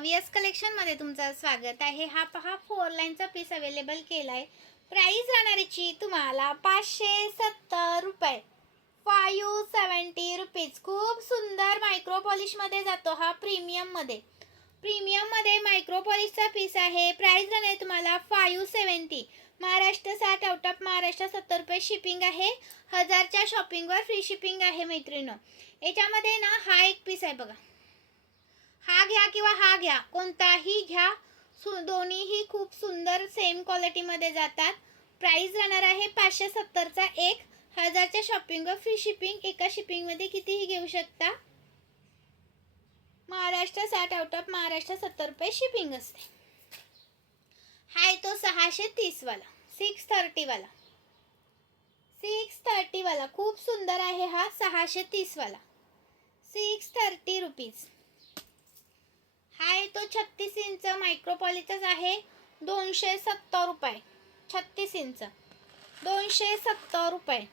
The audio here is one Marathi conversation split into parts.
व्हीएस कलेक्शनमध्ये तुमचं स्वागत आहे। हा पहा 4 लाईनचा पीस अवेलेबल केला आहे। प्राइस राहणारची तुम्हाला 570 रुपये, 570 रुपीज। खूप सुंदर मायक्रो पॉलिशमध्ये जातो हा प्रीमियममध्ये मायक्रो पॉलिशचा पीस आहे। प्राइस राहणार तुम्हाला 570। महाराष्ट्र 60, आउट ऑफ महाराष्ट्र 70 रुपये शिपिंग आहे। 1000च्या शॉपिंगवर फ्री शिपिंग आहे मैत्रिणींनो। याच्यामध्ये ना हा एक पीस आहे बघा, हा घ्या किंवा हा घ्या, कोणताही घ्या, दोन्हीही खूप सुंदर सेम क्वालिटीमध्ये जातात। प्राइस राहणार आहे 570चा एक, 1000च्या शॉपिंगवर फ्री शिपिंग। एका शिपिंगमध्ये कितीही घेऊ शकता। महाराष्ट्र 60, आउट ऑफ महाराष्ट्र 70 रुपये शिपिंग असते। हाय तो 630 वाला, 630 वाला, 630 वाला खूप सुंदर आहे हा 630 वाला, 630 रुपीज। हाय तो 36 इंच मायक्रो पॉलिशचा आहे, 270 रुपये। 36 इंच 270 रुपये।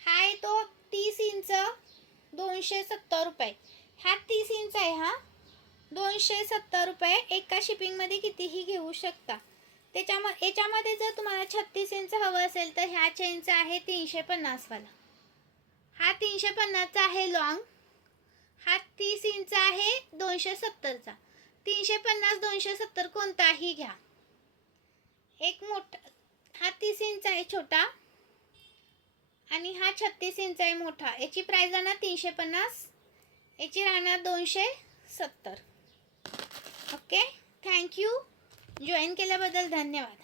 हाय तो 30 इंच 270 रुपये। हा 30 इंच आहे, हा 270 रुपये। एका शिपिंगमध्ये कितीही घेऊ शकता। याच्यामध्ये जर तुम्हाला 36 इंच हवं असेल तर ह्या चेनचा आहे 350 वाला, हा 350चा आहे लॉंग। हा 30 इंच आहे 270चा। 350 270 कोणताही घ्या। एक मोठा, हा 30 इंच आहे छोटा आणि हा 36 इंच आहे मोठा। याची प्राइस राहणार 350, याची राहणार 270। Okay, thank you. जॉईन केल्याबद्दल धन्यवाद।